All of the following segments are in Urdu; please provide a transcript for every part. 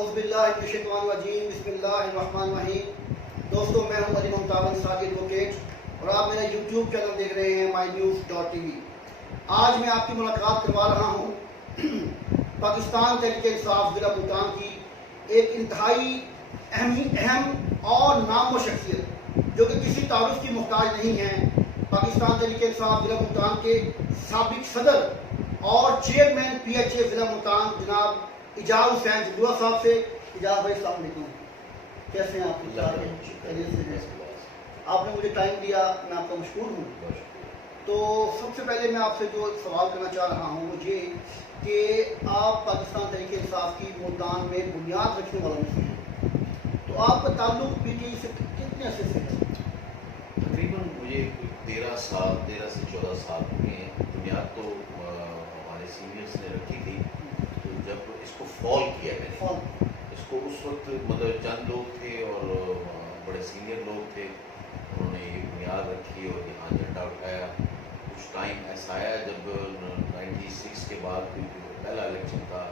اعوذ باللہ من الشیطان الرجیم بسم اللہ الرحمن الرحیم. دوستوں میں ہوں علی ممتاز ساجد ایڈوکیٹ اور آپ میرا یوٹیوب چینل دیکھ رہے ہیں mynews.tv. آج میں آپ کی ملاقات کروا رہا ہوں پاکستان تحریک انصاف ضلع ملتان کی ایک انتہائی اہم اور نامور شخصیت جو کہ کسی تعارف کی محتاج نہیں ہے. پاکستان تحریک انصاف ضلع ملتان کے سابق صدر اور چیئرمین PHA ضلع ملتان جناب اعجاز حسین جدوا صاحب سے. اعجاز بھائی السلام علیکم، کیسے ہیں آپ؟ آپ نے مجھے ٹائم دیا، میں آپ کا مشکور ہوں. تو سب سے پہلے میں آپ سے جو سوال کرنا چاہ رہا ہوں وہ یہ کہ آپ پاکستان تحریک انصاف کی ملتان میں بنیاد رکھنے والوں میں سے ہیں، تو آپ کا تعلق PTI سے کتنے عرصے سے ہے؟ تقریباً مجھے 13 سے 14 سال ہوئے ہیں. بنیاد تو ہمارے سینئرس نے رکھی تھی. تو جب اس کو فال کیا میں نے اس کو اس وقت مطلب چند لوگ تھے اور بڑے سینئر لوگ تھے، انہوں نے یہ بنیاد رکھی اور یہاں جھنڈا اٹھایا. کچھ ٹائم ایسا آیا جب 96 کے بعد پہلا الیکشن تھا،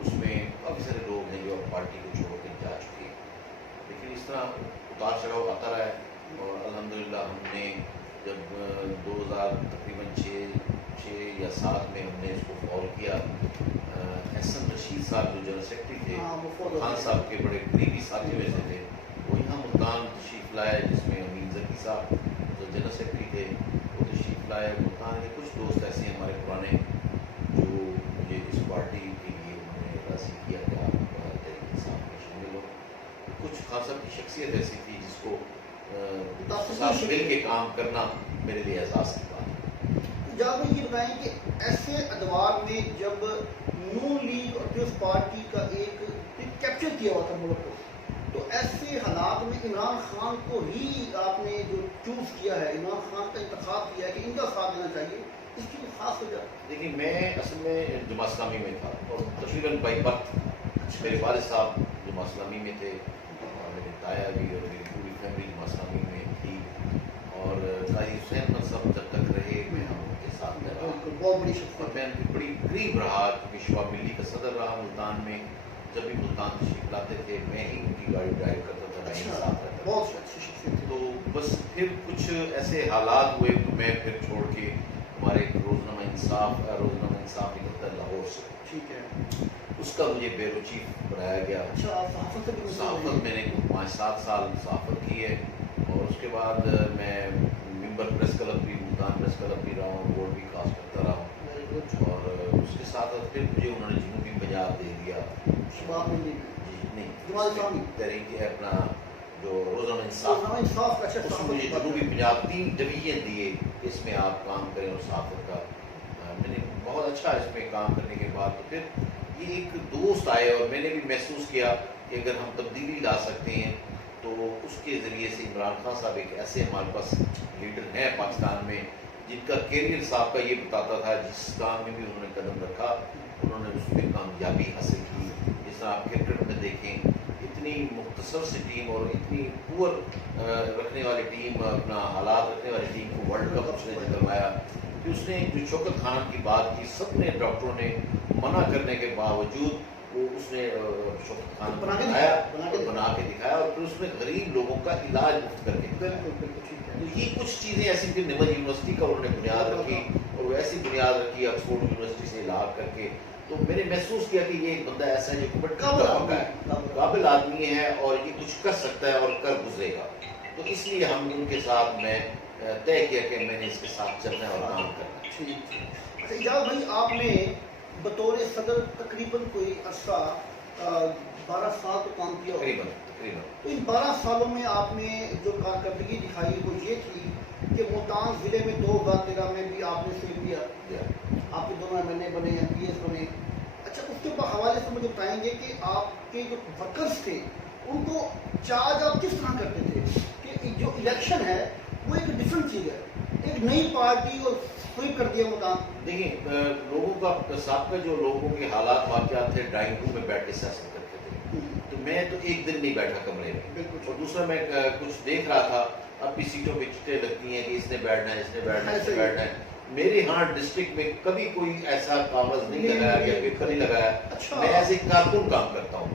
اس میں کافی سارے لوگ ہیں جو پارٹی کو چھوڑ کے جا چکے ہیں، لیکن اس طرح اتار چڑھاؤ آتا رہا ہے. اور الحمدللہ ہم نے جب 2000 تقریباً 6 یا 7 میں ہم نے اس کو فال کیا. احسن رشید صاحب جو جنرل سیکرٹری تھے، خان صاحب کے بڑے قریبی ساتھی میں سے تھے، وہ یہاں ملتان تشریف لائے، جس میں امین ذکی صاحب جو جنرل سیکرٹری تھے وہ تشریف لائے. ملتان کے کچھ دوست ایسے ہیں ہمارے پرانے جو مجھے اس پارٹی کے لیے انہوں نے راضی کیا کہ آپ تحریک انصاف میں شامل ہو. کچھ خان صاحب کی شخصیت ایسی تھی جس کو ساتھ مل کے کام کرنا میرے لیے اعزاز کی بات ہے. جب یہ بتائیں کہ ایسے ادوار میں جب نون لیگ اور پیپلز پارٹی کا ایک کیپچر کیا ہوا تھا ملک کو، تو ایسے حالات میں عمران خان کو ہی آپ نے جو چوز کیا ہے، عمران خان کا انتخاب کیا ہے کہ ان کا ساتھ دینا چاہیے، اس کی کوئی خاص وجہ؟ دیکھیے میں اصل میں جماعت اسلامی میں تھا اور تقریباً بائی برتھ میرے والد صاحب جماعت اسلامی میں تھے اور میرے تایا بھی اور میری پوری فیملی جماعت اسلامی میں تھی. اور قاضی حسین صاحب جب تک رہے میں ہم ان کے ساتھ میں رہا، بہت بڑی اور شخصیت. میں ان کے بڑی قریب رہا کیونکہ شعبہ ملی کا صدر رہا ملتان میں. جب بھی ملتان تشریف لاتے تھے میں ہی ان کی گاڑی ڈرائیو کرتا تھا، میں ہی ساتھ رہتا تھا. بہت اچھی شخصیت تھی. تو بس پھر کچھ ایسے حالات ہوئے تو میں پھر چھوڑ کے ہمارے روزنامہ انصاف نکلتا ہے لاہور سے، ٹھیک ہے، اس کا مجھے بیورو چیف بنایا گیا. اچھا آپ صحافت سے بھی صحافت میں نے 5-7 سال صحافت کی ہے اور اس کے بعد میں ممبر پریس کلب بھی ملتان پریس کلب بھی رہا ہوں، بورڈ بھی کاسٹ کرتا رہا ہوں. اور اس کے ساتھ پھر مجھے انہوں نے جنوبی پنجاب دے دیا. شباب میں نہیں جماعت اسلامی تحریک اپنا جو روزنامہ انصاف انصاف کا اس میں مجھے جنوبی پنجاب 3 ڈویژن دیے، اس میں آپ کام کریں اور صحافت کا. میں نے بہت اچھا اس میں کام کرنے کے بعد تو پھر یہ ایک دوست آئے اور میں نے بھی محسوس کیا کہ اگر ہم تبدیلی لا سکتے ہیں تو اس کے ذریعے سے عمران خان صاحب ایک ایسے ہمارے پاس لیڈر ہیں پاکستان میں جن کا کیریئر صاحب کا یہ بتاتا تھا، جس کام میں بھی انہوں نے قدم رکھا انہوں نے اس میں کامیابی حاصل کی. جس طرح آپ کرکٹ میں دیکھیں اتنی مختصر سی ٹیم اور اتنی پور رکھنے والی ٹیم، اپنا حالات رکھنے والی ٹیم کو ورلڈ کپ اس نے جتوایا. کہ اس نے جو شوکت خانم کی بات کی، سب نے ڈاکٹروں نے منع کرنے کے باوجود وہ اس نے شوکت خانم بنا کے دکھایا اور پھر اس میں غریب لوگوں کا علاج مفت کر کے دکھایا. تو یہ کچھ چیزیں ایسی تھیں. نمل یونیورسٹی کا انہوں نے بنیاد رکھی اور وہ ایسی بنیاد رکھی آکسفورڈ یونیورسٹی سے علاج کر کے. تو میں نے محسوس کیا کہ یہ ایک بندہ ایسا ہے جو قابل آدمی ہے اور یہ کچھ کر سکتا ہے اور کر گزرے گا. تو اس لیے ہم ان کے ساتھ میں طے کیا کہ میں نے اس کے ساتھ چلنا ہے اور کام کرنا ہے. اچھا اعجاز بھائی، آپ نے بطور صدر تقریباً کوئی عرصہ 12 سال تو کام کیا تقریباً. تو ان 12 سالوں میں آپ نے جو کارکردگی دکھائی وہ یہ تھی کہ ملتان ضلع میں 2013 میں بھی آپ نے سیٹ کیا، آپ کے دونوں MLA بنے، PS بنے. اچھا اس کے حوالے سے مجھے بتائیں گے کہ آپ کے جو ورکرز تھے ان کو چارج آپ کس طرح کرتے تھے کہ جو الیکشن ہے وہ ایک ڈفرینٹ چیز ہے، ایک نئی پارٹی اور سویپ کر دیا ملتان. دیکھیں لوگوں کا سابقہ جو لوگوں کے حالات واقعات تھے ڈرائنگ روم میں بیٹھ کے سیاست کرتے تھے. تو میں تو ایک دن نہیں بیٹھا کمرے میں. اور دوسرا میں کچھ دیکھ رہا تھا اب بھی سیٹوں پہ چٹیں لگتی ہیں کہ اس نے بیٹھنا ہے، اس نے بیٹھنا ہے، اس نے بیٹھنا ہے. میرے ہاں ڈسٹرکٹ میں کبھی کوئی ایسا کاغذ نہیں لگایا یا پیپر نہیں لگایا. میں ایز اے کارکن کام کرتا ہوں.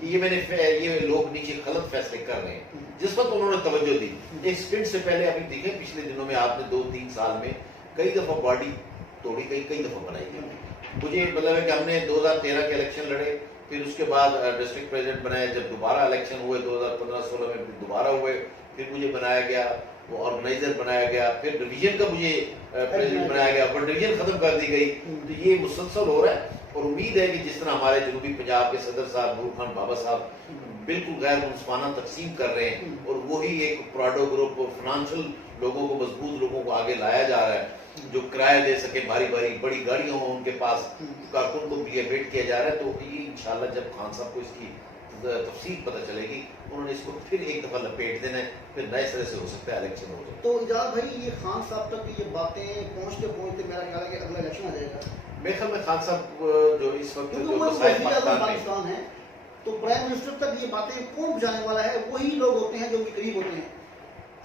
کہ یہ لوگ نیچے غلط فیصلے کر رہے ہیں، جس وقت انہوں نے توجہ دی. ایک اسپرنٹ سے پہلے ابھی دیکھیں پچھلے دنوں میں آپ نے 2-3 سال میں کئی دفعہ باڈی توڑی گئی، کئی دفعہ بنائی گئی. مجھے مطلب ہے کہ ہم نے 2013 کے الیکشن لڑے، پھر اس کے بعد ڈسٹرکٹ پریزیڈنٹ بنائے، جب دوبارہ الیکشن ہوئے 2015-16 میں پھر دوبارہ ہوئے، پھر مجھے بنایا گیا، وہ آرگنائزر بنایا گیا، پھر ڈویژن کا مجھے پریزیڈنٹ بنایا گیا، پر ڈویژن ختم کر دی گئی. تو یہ مسلسل ہو رہا ہے، اور امید ہے کہ جس طرح ہمارے جنوبی پنجاب کے صدر صاحب نور خان بابا صاحب بالکل غیر منصفانہ تقسیم کر رہے ہیں، اور وہی ایک پراڈو گروپ فنانشل لوگوں کو، مضبوط لوگوں کو آگے لایا جا رہا ہے، جو کرایہ دے سکے، بھاری بھاری بڑی گاڑیاں ہوں ان کے پاس، کارکن کو ویٹ کیا جا رہا ہے. تو یہ انشاءاللہ جب خان صاحب کو اس کی تفصیل پتہ چلے گی، انہوں نے اس کو پھر ایک دفعہ لپیٹ دینا ہے، پھر نئے سرے سے ہو سکتا ہے الیکشن ہو جائے. تو اجاز بھائی یہ خان صاحب تک یہ باتیں پہنچتے پہنچتے میرا خیال ہے کہ اگلا الیکشن آ جائے گا. میرے خیال میں خان صاحب جو اس وقت کیونکہ جو وہ مسائل وزیر اعظم پاکستان میں، پاکستان ہے، تو پرائم منسٹر تک یہ باتیں کون پہنچانے والا ہے؟ وہی لوگ ہوتے ہیں جو ان کے قریب ہوتے ہیں.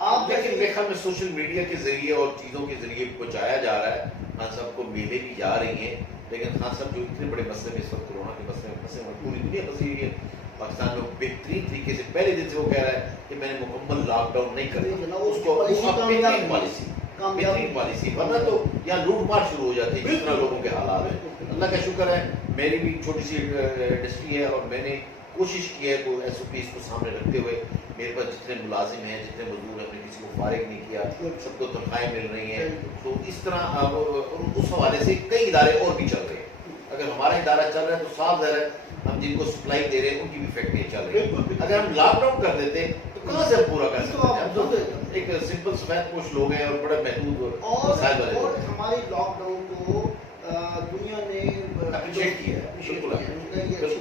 آپ لیکن میرے خیال میں سوشل میڈیا کے ذریعے اور چیزوں کے ذریعے پہنچایا جا رہا ہے. خان صاحب کو میلے بھی جا رہی ہیں، لیکن خان صاحب جو اتنے بڑے مسئلے میں اس وقت کورونا کے مسئلے میں پھنسے ہوئے، پوری دنیا پھنسی ہوئی ہے. پاکستان میں بہترین طریقے سے پہلے دن سے وہ کہہ رہا ہے کہ میں نے مکمل لاک ڈاؤن نہیں کرنا، اس کو بہترین پالیسی، ورنہ تو یہاں لوٹ مار شروع ہو جاتی ہے جس طرح لوگوں کے حالات ہیں. اللہ کا شکر ہے، میری بھی چھوٹی سی انڈسٹری ہے، اور میں نے کوشش کی ہے کوئی ایس او پیز کو سامنے رکھتے ہوئے. میرے پاس جتنے ملازم ہیں، جتنے مزدور ہیں، میں نے کسی کو فارغ نہیں کیا، سب کو تنخواہیں مل رہی ہیں. تو اس طرح اس حوالے سے کئی ادارے اور بھی چل رہے ہیں. اگر ہمارا ادارہ چل رہا ہے تو صاف ظاہر ہے ہم جن کو سپلائی دے رہے ہیں ان کی بھی فیکٹریاں چل رہی ہیں. اگر ہم لاک ڈاؤن کر دیتے تو کہاں سے ہم پورا کر سکتے ہیں؟ ہم تو ایک سمپل سفید پوش لوگ ہیں اور بڑے محدود وسائل والے لوگ ہیں. ہمارے لاک ڈاؤن کو دنیا نے اپریشیٹ کیا ہے، بالکل. بالکل.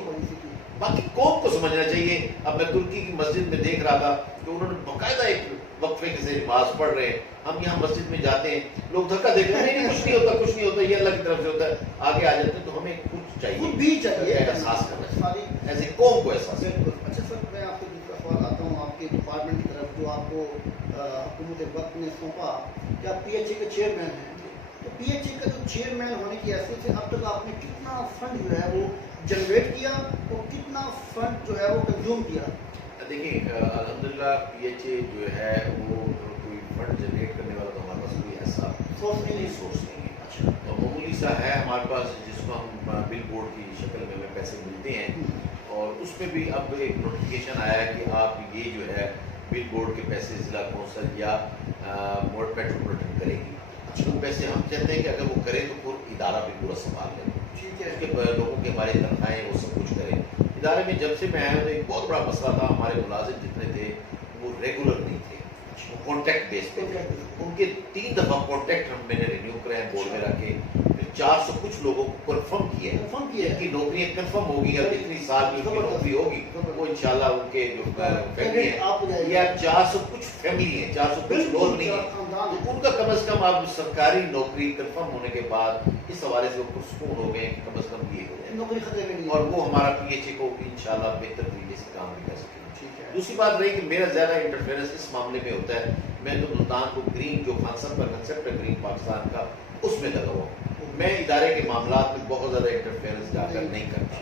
باقی قوم کو سمجھنا چاہیے. اب میں ترکی کی مسجد میں دیکھ رہا تھا کہ انہوں نے باقاعدہ ایک وقفے کے سے نماز پڑھ رہے ہیں. ہم یہاں مسجد میں جاتے ہیں، لوگ دھکا دیکھ رہے ہیں، نہیں کچھ نہیں ہوتا، کچھ نہیں ہوتا، یہ اللہ کی طرف سے ہوتا ہے، آگے آ جاتے ہیں. تو ہمیں کچھ چاہیے، خود بھی چاہیے احساس کرنا چاہیے، ایسے قوم کو احساس. اچھا سر، میں آپ کو دوسرا سوال آتا ہوں آپ کے ڈپارٹمنٹ کی طرف، جو آپ کو حکومت وقت نے سونپا کہ آپ پی ایچ اے کے چیئرمین ہیں. تو پی ایچ اے کا جو چیئرمین ہونے کی حیثیت سے اب تک آپ نے کتنا فنڈ جو ہے وہ جنریٹ کیا اور کتنا فنڈ جو ہے وہ کنزیوم کیا؟ دیکھیں الحمدللہ پی ایچ اے جو ہے وہ کوئی فنڈ جنریٹ کرنے والا تو ہمارے پاس کوئی ایسا سورس نہیں ہے. اچھا. تو معمولی سا ہے ہمارے پاس جس کو ہم بل بورڈ کی شکل میں ہمیں پیسے ملتے ہیں، اور اس میں بھی اب ایک نوٹیفیکیشن آیا ہے کہ آپ یہ جو ہے بل بورڈ کے پیسے ضلع کونسل یا میٹروپولیٹن کرے گی. وہ پیسے ہم چاہتے ہیں کہ اگر وہ کرے تو پورا ادارہ بھی پورا سنبھال لے، اس کے لوگوں کی ہماری تنخواہیں وہ سب کچھ کریں. ادارے میں جب سے میں آیا تو ایک بہت بڑا مسئلہ تھا، ہمارے ملازم جتنے تھے وہ ریگولر نہیں تھے، وہ کانٹیکٹ بیس پہ تھے. ان کے 3 دفعہ کانٹیکٹ میں نے رینیو کرے ہیں بورڈ میں رکھ کے. پھر 400 کچھ لوگوں کو کنفرم کیا ہے کہ نوکریاں کنفرم ہوگی، اب اتنی سال کی ان کی نوکری ہوگی وہ انشاءاللہ ان کے جو فیملی ہیں یا 400 کچھ فیملی ہیں، 400 کچھ لوگ نہیں ہیں، تو ان کا کم از کم اب سرکاری نوکری کنفرم ہونے کے بعد اس حوالے سے وہ پرسکون ہو گئے کہ کم از کم یہ ہو جائے، اور وہ ہمارا پی ایچ اے کو انشاءاللہ بہتر طریقے سے کام بھی کر سکے. دوسری بات رہی کہ میرا زیادہ انٹرفیئرنس اس معاملے میں ہوتا ہے، میں تو ملتان کو گرین جو خان صاحب کا کنسیپٹ ہے گرین پاکستان کا، اس میں لگا ہوا ہوں. میں ادارے کے معاملات میں بہت زیادہ انٹرفیئرنس جا کر نہیں کرتا.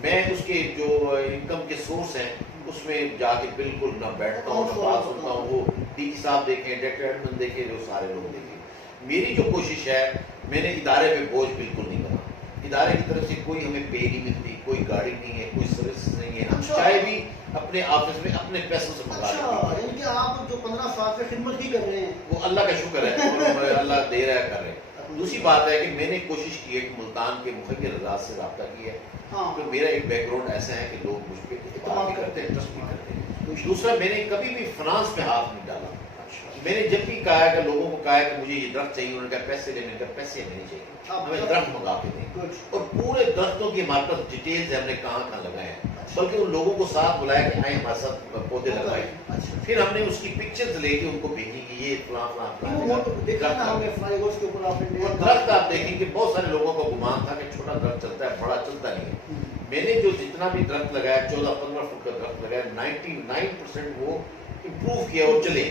میں اس کے جو انکم کے سورس ہیں اس میں جا کے بالکل نہ بیٹھتا ہوں نہ بات سنتا ہوں. وہ ڈی جی صاحب دیکھیں، ڈائریکٹر ایڈمن دیکھیں، جو سارے لوگ دیکھیں. میری جو کوشش ہے، میں نے ادارے پہ بوجھ بالکل نہیں بنا. ادارے کی طرف سے کوئی ہمیں پے نہیں ملتی، کوئی گاڑی نہیں ہے، کوئی سروس نہیں ہے. ہم چائے بھی اپنے آفس میں اپنے پیسوں سے منگا لیتے ہیں. یعنی کہ آپ جو 15 سال سے خدمت ہی کر رہے ہیں، وہ اللہ کا شکر ہے، اللہ دے رہا ہے، کر رہے ہیں. دوسری بات ہے کہ میں نے کوشش کی ہے کہ ملتان کے مخیر اعزاز سے رابطہ کیا ہے. تو میرا ایک بیک گراؤنڈ ایسا ہے کہ لوگ مجھ پہ اعتماد بھی کرتے ہیں، ٹرسٹ بھی کرتے ہیں. دوسرا، میں نے کبھی بھی فنانس میں ہاتھ نہیں ڈالا. میں نے جب بھی کہا ہے کہ لوگوں کو کہا ہے کہ مجھے یہ درخت چاہیے، انہوں نے کہا پیسے لینے کا، پیسے نہیں چاہیے، ہمیں درخت منگا کے دیں. اور پورے درختوں کی ہمارے پاس ڈیٹیلز ہے، ہم نے کہاں کہاں لگائے ہیں، بلکہ ان لوگوں کو ساتھ بلایا کہ آئیں ہمارے ساتھ پودے لگائیں. پھر ہم نے اس کی پکچرز لے کے ان کو بھیجی کہ یہ فلاں فلاں درخت. آپ دیکھیں کہ بہت سارے لوگوں کو گمان تھا کہ چھوٹا درخت چلتا ہے، بڑا چلتا نہیں ہے. میں نے جو جتنا بھی درخت لگایا، 14-15 فٹ کا درخت لگایا، 99% وہ امپروو کیا اور چلے.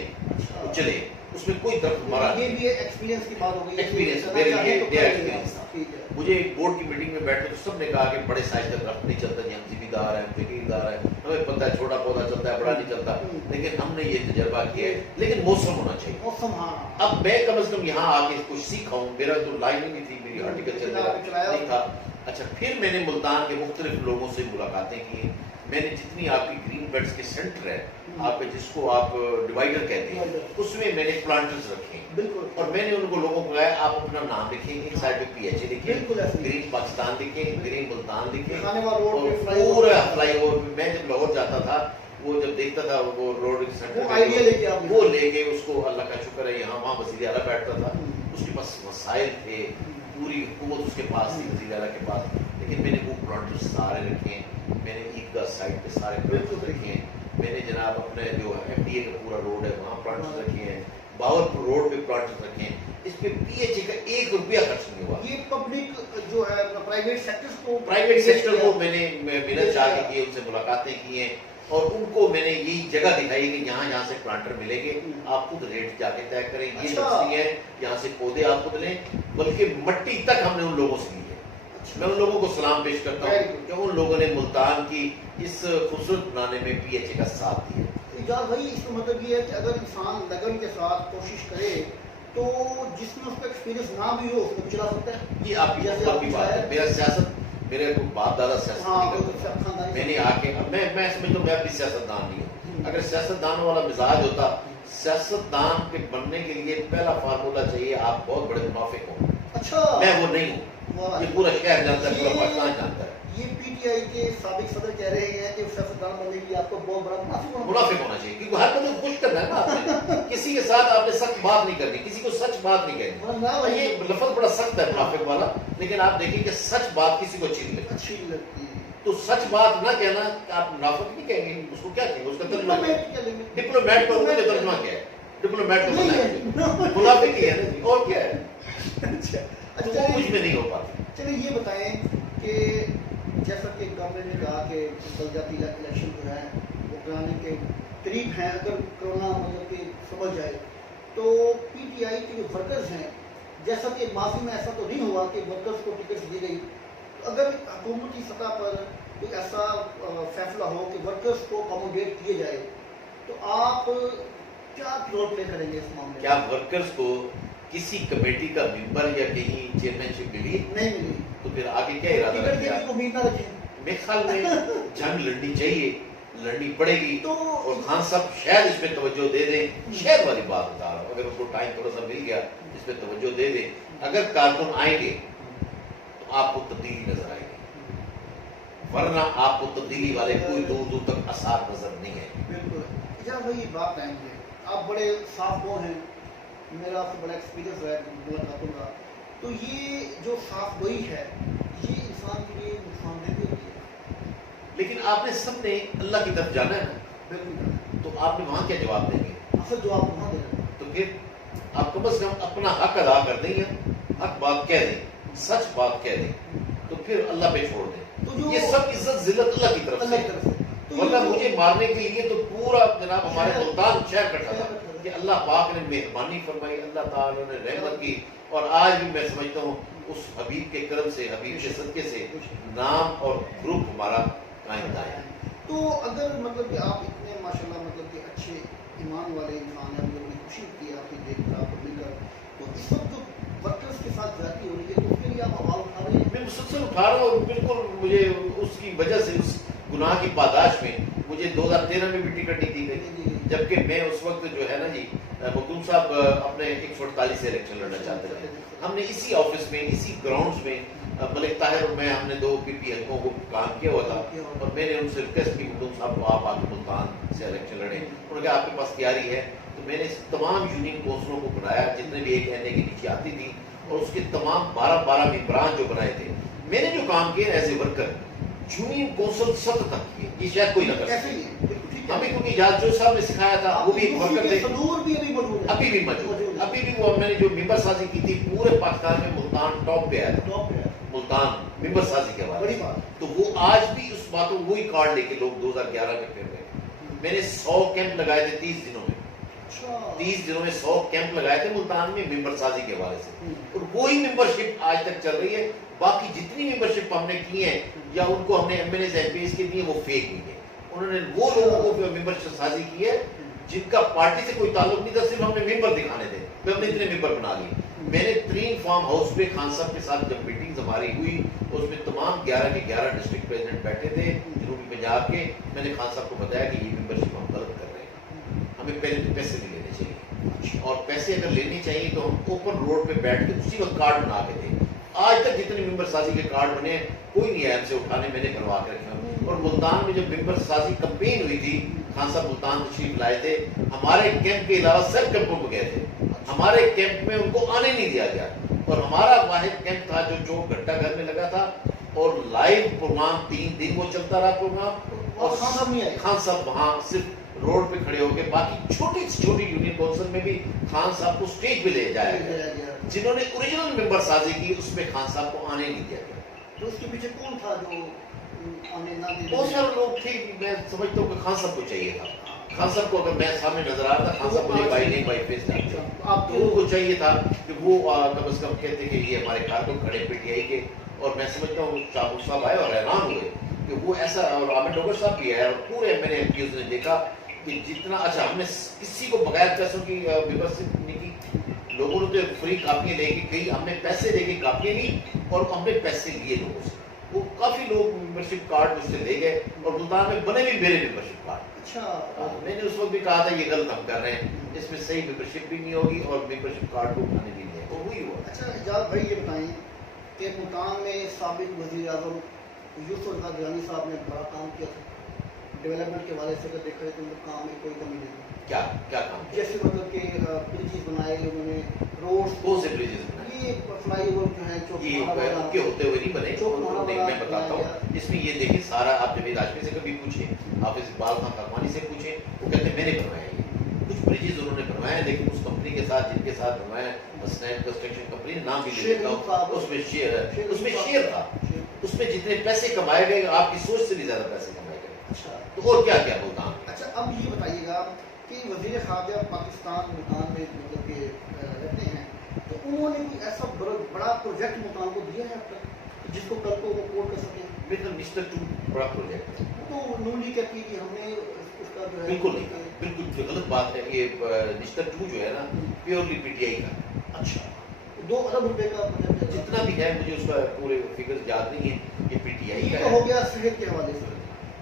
اس میں کوئی درخت مرا یہ بھی ایکسپیرینس کی بات ہو گئی. ایکسپیرینس میرے لیے ایکسپیرینس تھا. مجھے ایک بورڈ کی میٹنگ میں بیٹھے تو سب نے کہا کہ بڑے سائز کا درخت نہیں چلتا, یہ ذمہ دار ہے, فقیردار ہے, ہمیں پتہ ہے چھوٹا پودا چلتا ہے, بڑا نہیں چلتا, لیکن ہم نے یہ تجربہ کیا ہے. لیکن موسم ہونا چاہیے. موسم, ہاں. اب میں کم از کم یہاں آ کے کچھ سیکھا ہوں. میرا تو لائن ہی نہیں تھی, میری ہارٹیکلچر میرا نہیں تھا. اچھا, پھر میں نے ملتان کے مختلف لوگوں سے ملاقاتیں کی. میں نے جتنی آپ کی گرین بیلٹس کے سینٹر ہے, آپ جس کو آپ ڈیوائڈر کہتے ہیں, اس میں نے پلانٹرز رکھے بالکل. اور میں نے ان کو لوگوں کو کہا آپ اپنا نام لکھیں, ایک سائڈ پہ پی ایچ اے لکھیں, گرین پاکستان لکھیں, گرین ملتان لکھیں, اور پورا فلائی اوور. میں جب لاہور جاتا تھا, وہ جب دیکھتا تھا وہ روڈ سینٹر, وہ لے کے اس کو, اللہ کا شکر ہے یہاں وہاں وزیر اعلیٰ بیٹھتا تھا, اس کے پاس وسائل تھے, پوری حکومت اس کے پاس تھی, وزیر اعلیٰ کے پاس, لیکن میں نے وہ پلانٹرز سارے رکھے. میں نے عیدگاہ سائڈ پہ سارے پلانٹرز رکھے ہیں. میں نے جناب اپنے جو ایف ڈی اے کا پورا روڈ ہے وہاں پلانٹرز رکھے ہیں. باورپور روڈ پہ پلانٹرز رکھے ہیں. اس پہ پی ایچ اے کا 1 روپیہ خرچ نہیں ہوا. یہ پبلک جو ہے پرائیویٹ سیکٹر کو میں نے ملت جا کے کی, ان سے ملاقاتیں کی ہیں, اور ان کو میں نے یہی جگہ دکھائی کہ یہاں سے پلانٹر ملیں گے, آپ خود ریٹ جا کے طے کریں, یہ نرسری ہے, یہاں سے پودے آپ خود لیں. بلکہ مٹی تک ہم نے ان لوگوں سے لی ہے. میں ان لوگوں کو سلام پیش کرتا ہوں کہ ان لوگوں نے ملتان کی اس خوبصورت بنانے میں پی ایچ اے کا ساتھ دیا. اجازت بھائی, اس کا مطلب یہ ہے کہ اگر انسان لگن کے ساتھ کوشش کرے تو جس میں اس کا ایکسپیرینس نہ بھی ہو اس کو چلا سکتا ہے. یہ آپ کی بات ہے. میرا سیاست, میرے باپ دادا سیاست نہیں کرتا. میں نے آ کے, میں سمجھتا ہوں میں اپنی سیاست دان نہیں ہوں. اگر سیاست دانوں والا مزاج ہوتا, سیاست دان کے بننے کے لیے پہلا فارمولہ چاہیے آپ بہت بڑے منافق ہوں. اچھا, میں وہ نہیں ہوں. یہ پورا شہر جانتا ہے, پورا پاکستان جانتا ہے. یہ پی ٹی آئی کے سابق صدر کہہ رہے ہیں کہ سیاستدان بننے کے لیے آپ کو بہت بڑا منافق ہونا چاہیے, کیونکہ ہر بندے کو خوش کرنا ہے نا آپ نے. کسی کے ساتھ آپ نے سچ بات نہیں کرنی, کسی کو سچ بات نہیں کہنی. یہ لفظ بڑا سخت ہے منافق والا, لیکن آپ دیکھیں کہ سچ بات کسی کو اچھی نہیں لگتی. تو سچ بات نہ کہنا, آپ منافق نہیں کہیں گے, اس کو کیا کہیں گے, اس کا ترجمہ کیا ہے؟ ڈپلومیٹ کا ترجمہ کیا ہے؟ ڈپلومیٹ کا منافق ہی ہے نا, اور کیا ہے؟ تو وہ مجھ میں نہیں ہو پاتی. چلیے یہ بتائیں کہ جیسا کہ گورنمنٹ نے کہا کہ بلدیاتی الیکشن جو ہے وہ کرانے کے قریب ہیں, اگر کرونا مطلب کہ سمجھ جائے تو پی ٹی آئی کے جو ورکرز ہیں, جیسا کہ ماضی میں ایسا تو نہیں ہوا کہ ورکرز کو ٹکٹ دی گئی, اگر حکومتی سطح پر کوئی ایسا فیصلہ ہو کہ ورکرز کو اکوموڈیٹ کیے جائے تو آپ کیا رول پلے کریں گے اس معاملے میں؟ کیا ورکرز کو کسی کمیٹی کا ممبر یا کہیں چیئرمین شپ ملی؟ نہیں ملی. تو پھر آگے کیا ارادہ رکھیں؟ امید نہ رکھیں. میرے خیال میں جنگ لڑنی چاہیے, لڑنی پڑے گی, اور خان صاحب شاید اس پہ توجہ دے دیں. شاید والی بات بتا رہا ہوں, اگر ان کو ٹائم تھوڑا سا مل گیا اس پہ توجہ دے دیں. اگر کارکن آئیں گے تو آپ کو تبدیلی نظر آئے گی, ورنہ آپ کو تبدیلی والے کوئی دور دور تک آثار نظر نہیں ہے. بالکل. اچھا بھائی بات کریں گے, آپ بڑے صاف گو ہیں, میرا آپ سے بڑا ایکسپیرینس ہے ملاقاتوں کا, تو یہ جو صاف گوئی ہے یہ انسان کے لیے نقصان دہ بھی ہوتی ہے. لیکن آپ نے سب نے اللہ کی طرف جانا ہے نا, بالکل, تو آپ نے وہاں کیا جواب دیں گے؟ اصل جواب وہاں دینا. تو پھر آپ کم از کم اپنا حق ادا کر دیں, حق بات کہہ دیں, سچ بات کہہ دیں, تو پھر اللہ پہ چھوڑ دیں. تو یہ سب عزت ذلت اللہ کی طرف سے. ورنہ مجھے مارنے کے لیے تو پورا جناب ہمارے ملتان شہر کٹا تھا کہ اللہ پاک نے مہربانی فرمائی, اللہ تعالیٰ نے رحمت کی, اور آج بھی میں سمجھتا ہوں اس حبیب کے کرم سے, حبیب کے صدقے سے نام اور گروپ ہمارا قائم ہے. تو اگر مطلب کہ آپ اتنے ماشاءاللہ مطلب کہ اچھے ایمان والے انسان ہیں, بڑی خوشی کی آپ کی دیکھ کر, آپ کو مل کر, تو اس وقت جو ورکرز کے ساتھ زیادتی ہو رہی ہے تو اس کے لیے آپ آواز اٹھا رہے ہیں؟ میں مسلسل اٹھا رہا ہوں, اور بالکل مجھے اس کی وجہ سے, اس گناہ کی پاداش میں مجھے 2013 میں بھی ٹکٹ نہیں دی گئی, جبکہ میں اس وقت جو ہے نا جی, مختوم صاحب اپنے 148 سے الیکشن لڑنا چاہتے تھے. ہم نے اسی آفس میں, اسی گراؤنڈز میں, ملک طاہر اور میں, ہم نے 2 پی پی حلقوں کو کام کیا ہوا تھا, اور میں نے ان سے ریکویسٹ کی مختوم صاحب کو آپ آگے ملتان سے الیکشن لڑیں. انہوں نے کہا آپ کے پاس تیاری ہے, تو میں نے تمام یونین کونسلوں کو بنایا جتنے بھی ایک مہینے کے نیچے آتی تھی, اور اس کے تمام 12 ممبران جو بنائے تھے. میں نے جو کام کیا as a worker union council سطح تک کیے, یہ شاید کوئی نہ کر سکے. ہمیں کیونکہ اجاز جو صاحب نے سکھایا تھا وہ بھی ایک ورکر تھے, ابھی بھی موجود ہے. ابھی بھی وہ میں نے جو ممبر سازی کی تھی پورے پاکستان میں ملتان ٹاپ پہ آیا تھا, ملتان ممبر سازی کے حوالے سے. تو وہ آج بھی اس باتوں وہی کارڈ لے کے لوگ 2011 میں پھر گئے. میں نے 100 کیمپ لگائے تھے 30 دنوں میں, اچھا 30 دنوں میں 100 کیمپ لگائے تھے ملتان میں ممبر سازی کے حوالے سے، اور وہی ممبرشپ آج تک چل رہی ہے. باقی جتنی ممبرشپ ہم نے کی ہیں یا ان کو ہم نے M L A M P S کے دیے وہ فیک ہوئی ہے. انہوں نے وہ لوگوں کو ممبرشپ سازی کی ہے جن کا پارٹی سے کوئی تعلق نہیں تھا، صرف ہم نے ممبر دکھانے تھے، پھر ہم نے اتنے ممبر بنا لیے. میں نے 3 فارم ہاؤس پہ خان صاحب کے ساتھ جب میٹنگ ہماری ہوئی، اس میں تمام 11 کے 11 ڈسٹرکٹ پریزیڈنٹ بیٹھے تھے جنوبی پنجاب کے. میں نے خان صاحب کو بتایا کہ یہ ممبرشپ ہم غلط کر رہے ہیں، ہمیں پہلے تو پیسے نہیں لینے چاہیے، اور پیسے اگر لینے چاہیے تو ہم اوپن روڈ پہ بیٹھ کے اسی وقت کارڈ بنا کے تھے. آج تک جتنے ممبر سازی کے کارڈ بنے کوئی نہیں ایپ سے اٹھانے، میں نے بنوا کے رکھا. اور ملتان میں جب ممبر سازی کمپین ہوئی تھی، خان صاحب ملتان تشریف لائے تھے، ہمارے کیمپ کے علاوہ سب کیمپوں کو گئے تھے، ہمارے کیمپ میں ان کو آنے نہیں دیا گیا. اور ہمارا واحد کیمپ تھا جو چوک گھٹا گھر میں لگا تھا، اور لائیو پروگرام 3 دن وہ چلتا رہا پروگرام. اور خان صاحب وہاں صرف روڈ پہ کھڑے ہو کے، باقی چھوٹی سے چھوٹی یونین کونسل میں بھی خان صاحب کو اسٹیج پہ لے جایا گیا. جنہوں نے اوریجنل ممبر سازی کی اس میں خان صاحب کو آنے نہیں دیا گیا. تو اس کے پیچھے کون تھا جو آنے نہ دیا؟ بہت سارے لوگ تھے. میں سمجھتا ہوں کہ خان صاحب کو چاہیے تھا. خان صاحب کو اگر میں سامنے نظر آ رہا تھا، خان صاحب مجھے بائی نہیں بائی فیس جانتے، آپ لوگوں کو چاہیے تھا کہ وہ کم از کم کہتے کہ یہ ہمارے کارکن کھڑے پی ٹی آئی کے. اور میں سمجھتا ہوں چابک صاحب آئے اور حیران ہوئے کہ وہ ایسا، اور عامر ڈوگر صاحب بھی ہے، اور پورے میں نے ایم نے دیکھا کہ جتنا اچھا ہم نے کسی کو بغیر پیسوں کی ممبرشپ نہیں کی. لوگوں نے تو فری کاپیاں لے کے کئی، ہم نے پیسے دے کے کاپیاں لی اور ہم نے پیسے لیے لوگوں سے. وہ کافی لوگ ممبرشپ کارڈ مجھ سے لے گئے، اور ملتان میں بنے بھی میرے ممبرشپ کارڈ. اچھا میں نے اس وقت بھی کہا تھا یہ غلط ہم کر رہے ہیں، اس میں صحیح ممبرشپ بھی نہیں ہوگی اور ممبرشپ کارڈ کو اٹھانے بھی نہیں ہے. اور وہی ہوا. اچھا اعجاز بھائی یہ بتائیں کہ ملتان میں سابق وزیر اعظم یوسف رضا گیلانی صاحب نے بڑا کام کیا تھا ڈیولپمنٹ کے حوالے سے. اگر دیکھا جائے تو ان کا کام میں کوئی کمی نہیں. کیا کام کیا؟ جیسے مطلب کہ بریجز بنائے انہوں نے، روڈ، کون سے بریجز بنائے؟ یہ فلائی اوور جو ہے ان کے ہوتے ہوئے نہیں بنے. میں بتاتا ہوں اس میں یہ دیکھیں سارا. آپ جب آشمی سے کبھی پوچھیں، آپ اقبال خان کاروانی سے پوچھیں، وہ کہتے ہیں میں نے بنوایا. یہ کچھ بریجز انہوں نے بنوائے، لیکن اس کمپنی کے ساتھ جن کے ساتھ بنوایا اسنیپ کنسٹرکشن کمپنی، نام بھی لے لیتا ہوں، اس میں شیئر تھا. اس میں جتنے پیسے کمائے گئے آپ کی سوچ سے بھی زیادہ پیسے کمائے گئے. اچھا تو اور کیا کیا بولتا ہوں. اچھا اب یہ بتائیے گا کہ وزیر خارجہ پاکستان ملتان میں مطلب کہ رہتے ہیں، تو انہوں نے کوئی ایسا بڑا پروجیکٹ ملتان کو دیا ہے اب تک جس کو کل کو وہ کوٹ کر سکیں؟ بالکل مسٹر 2 بڑا پروجیکٹ ہے. تو نون لیگ کہتی ہے کہ ہم نے اس کا جو ہے بالکل نہیں، بالکل غلط بات ہے. یہ مسٹر 2 جو ہے نا پیورلی پی ٹی آئی کا. اچھا 2 ارب روپے کا پروجیکٹ ہے. جتنا بھی ہے مجھے اس کا پورے فگر یاد نہیں ہے. یہ پی ٹی آئی یہ کا تو ہے. ہو گیا صحت کے حوالے سے.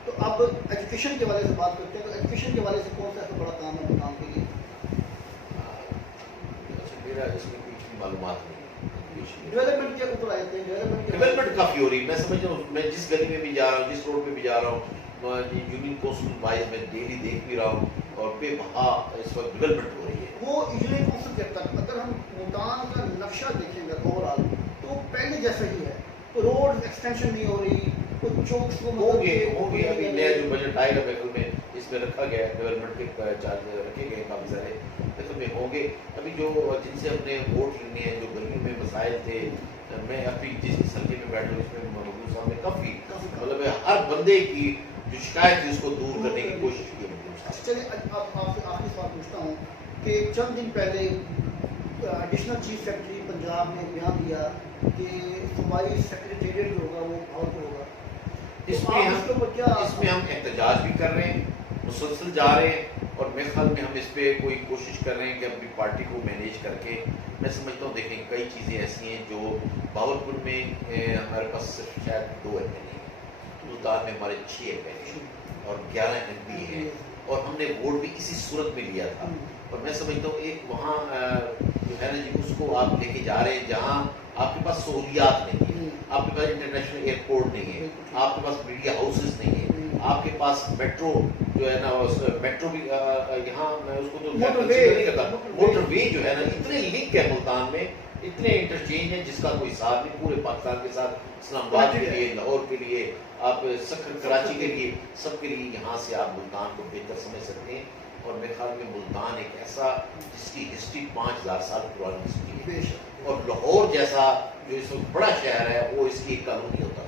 تو اب ایجوکیشن کے حوالے سے بات کرتے ہیں، تو ایجوکیشن کے حوالے سے کون سا ایسا بڑا کام ہے ملتان کے لیے؟ میرا اس میں کچھ معلومات نہیں. ڈیولپمنٹ کے اوپر آئے تھے. ڈیولپمنٹ کافی ہو رہی. میں سمجھ رہا ہوں، میں جس گلی میں بھی جا رہا ہوں، جس روڈ پہ بھی جا رہا ہوں، یونین کونسل وائز میں ڈیلی دیکھ بھی رہا ہوں، اور بے بہا اس وقت ڈیولپمنٹ ہو رہی ہے. وہ یونین کونسل کے تک اگر ہم ملتان کا نقشہ دیکھیں گے اوور آل تو پہلے جیسا ہی ہے. تو روڈ ایکسٹینشن نہیں ہو رہی، کچھ چوکس کو ہوں گے. ابھی نیا جو بجٹ آئے گا محفل میں اس میں رکھا گیا ہے، ڈیولپمنٹ کے چارج رکھے گئے کافی سارے محفل میں ہوں گے. ابھی جو جن سے ہم نے ووٹ لینے ہیں، جو گلیوں میں مسائل تھے، میں ابھی جس حلقے میں بیٹھا ہوں اس میں محبوب صاحب نے کافی مطلب ہر بندے کی جو شکایت تھی اس کو دور کرنے کی کوشش کی. چلیے اب آپ سے آخری سوال پوچھتا ہوں کہ چند دن پہلے ایڈیشنل چیف سیکرٹری پنجاب نے بیان دیا کہ صوبائی سیکریٹریٹ جو ہوگا وہ بھاؤ ہوگا. اس میں ہم احتجاج بھی کر رہے ہیں، مسلسل جا رہے ہیں، اور میرے خیال میں ہم اس پہ کوئی کوشش کر رہے ہیں کہ اپنی پارٹی کو مینیج کر کے. میں سمجھتا ہوں دیکھیں کئی چیزیں ایسی ہیں جو باولپور میں ہمارے پاس صرف شاید 2 ایم ایل اے ہیں، ملتان میں ہمارے 6 ایم ایل اے اور 11 ایم پی ہیں، اور ہم نے ووٹ بھی اسی صورت میں لیا تھا. اور میں سمجھتا ہوں ایک وہاں جو ہے نا جی اس کو آپ لے کے جا رہے ہیں جہاں آپ کے پاس سہولیات نہیں ہیں، آپ کے پاس انٹرنیشنل ایئرپورٹ نہیں ہے، آپ کے پاس میڈیا ہاؤسز نہیں ہیں، آپ کے پاس میٹرو جو ہے نا میٹرو بھی یہاں میں اس کو تو نہیں کرتا. موٹر وے جو ہے نا اتنے لنک ہے ملتان میں، اتنے انٹرچینج ہیں جس کا کوئی حساب نہیں. پورے پاکستان کے ساتھ اسلام آباد کے لیے، لاہور کے لیے، آپ سکھر کراچی کے لیے، سب کے لیے یہاں سے آپ ملتان کو بہتر سمجھ سکتے ہیں. اور میرے خیال میں ملتان ایک ایسا جس کی ہسٹری 5000 سال پرانی ہسٹری ہے، اور لاہور جیسا جو اس وقت بڑا شہر ہے وہ اس کی ایک کالونی ہوتا ہے.